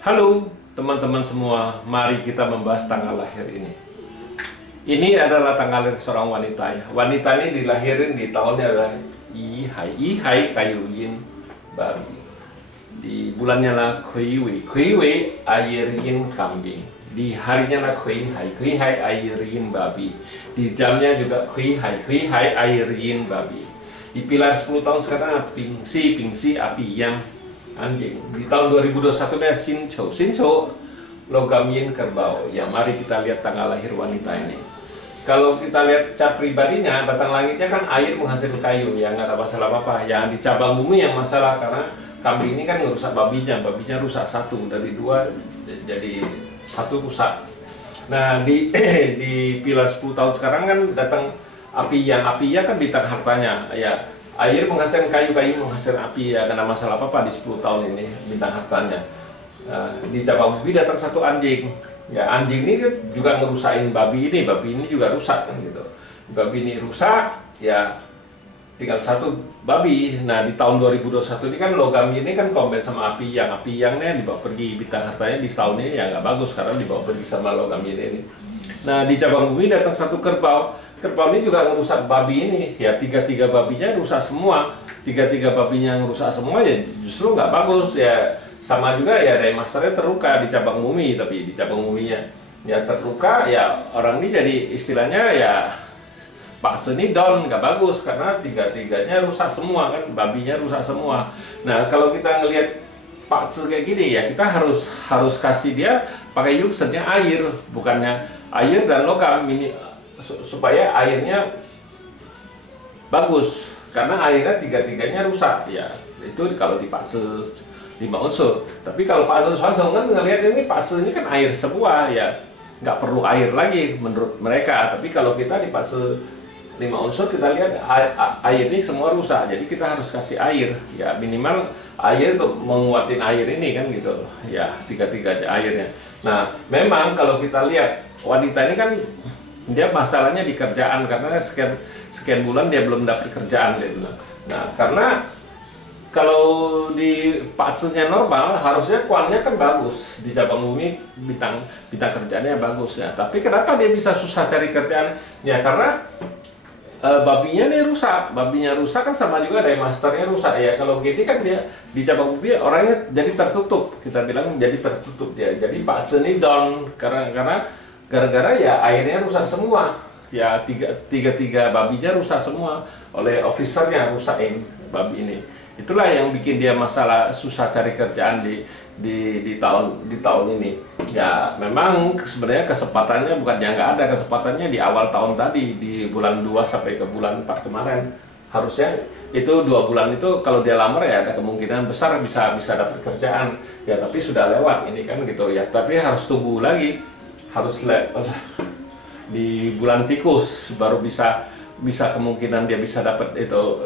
Halo teman-teman semua, mari kita membahas tanggal lahir ini. Ini adalah tanggal lahir seorang wanita ya. Wanita ini dilahirin di tahunnya adalah Ihai Kayuyin babi. Di bulannya lah Kuiwei air yin kambing. Di harinya lah Kuihai air yin babi. Di jamnya juga Kuihai air yin babi. Di pilar 10 tahun sekarang Pingsi api yang anjing. Di tahun 2021 nya Sincho logam yin kerbau. Ya, mari kita lihat tanggal lahir wanita ini. Kalau kita lihat cat pribadinya, batang langitnya kan air menghasilkan kayu, ya nggak ada masalah apa-apa. Yang di cabang bumi yang masalah karena kambing ini kan ngerusak babinya rusak satu dari dua jadi satu rusak. Nah di pilar 10 tahun sekarang kan datang api ya kan bintang hartanya ya. Air menghasilkan kayu menghasilkan api, ya karena masalah apa-apa di 10 tahun ini bintang hartanya. Di cabang bumi datang satu anjing. Ya anjing ini juga ngerusain babi ini juga rusak kan gitu. Babi ini rusak, ya tinggal satu babi. Nah di tahun 2021 ini kan logam ini kan kombin sama api yangnya dibawa pergi bintang hartanya di tahun ini ya nggak bagus karena dibawa pergi sama logam ini. Nah di cabang bumi datang satu kerbau. Kerbau ini juga merusak babi ini, ya tiga babinya rusak semua, tiga babinya rusak semua ya justru nggak bagus ya. Sama juga ya remasternya terluka di cabang bumi, tapi di cabang buminya ya terluka ya orang ini jadi istilahnya ya Pak Seni down, nggak bagus karena tiga-tiganya rusak semua kan, babinya rusak semua. Nah kalau kita ngelihat Pak Seni kayak gini ya kita harus kasih dia pakai yuksennya air, bukannya air dan logam ini supaya airnya bagus karena airnya tiga-tiganya rusak ya. Itu kalau di Pak Seni 5 unsur. Tapi kalau Pak Seni Swanson kan ngelihat ini Pak Seni ini kan air semua ya, nggak perlu air lagi menurut mereka. Tapi kalau kita di Pak Seni 5 unsur kita lihat air ini semua rusak, jadi kita harus kasih air ya, minimal air untuk menguatin air ini kan gitu ya, tiga airnya. Nah memang kalau kita lihat wanita ini kan dia masalahnya di kerjaan karena sekian bulan dia belum dapat kerjaan dia bilang. Nah karena kalau di paksenya normal harusnya kualnya kan bagus, di cabang bumi bintang kerjaannya bagus ya. Tapi kenapa dia bisa susah cari kerjaan? Ya karena babinya nih rusak, kan sama juga remasternya rusak ya. Kalau gini kan dia di cabang bumi orangnya jadi tertutup, kita bilang jadi tertutup dia. Jadi Pak Seni down karena gara-gara ya airnya rusak semua ya, tiga babinya rusak semua oleh officernya, rusakin babi ini. Itulah yang bikin dia masalah susah cari kerjaan di tahun ini ya. Memang sebenarnya kesempatannya bukannya nggak ada, kesempatannya di awal tahun tadi di bulan 2 sampai ke bulan 4 kemarin. Harusnya itu 2 bulan itu kalau dia lamar ya ada kemungkinan besar bisa dapat kerjaan ya, tapi sudah lewat ini kan gitu ya. Tapi harus tunggu lagi, harus di bulan tikus baru bisa kemungkinan dia bisa dapat itu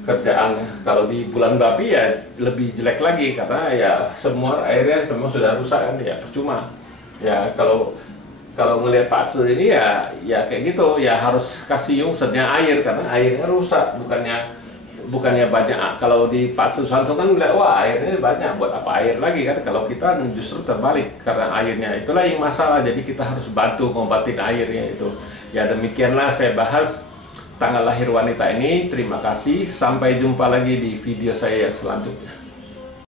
kerjaan. Kalau di bulan babi ya lebih jelek lagi karena ya semua airnya memang sudah rusak kan ya, percuma ya. Kalau ngelihat Pak Seni ini ya kayak gitu ya, harus kasih yungsennya air karena airnya rusak, bukannya banyak. Kalau di Pak Seni kan ngeliat wah airnya banyak, buat apa air lagi kan. Kalau kita justru terbalik karena airnya itulah yang masalah, jadi kita harus bantu ngobatin airnya itu ya. Demikianlah saya bahas tanggal lahir wanita ini. Terima kasih, sampai jumpa lagi di video saya yang selanjutnya.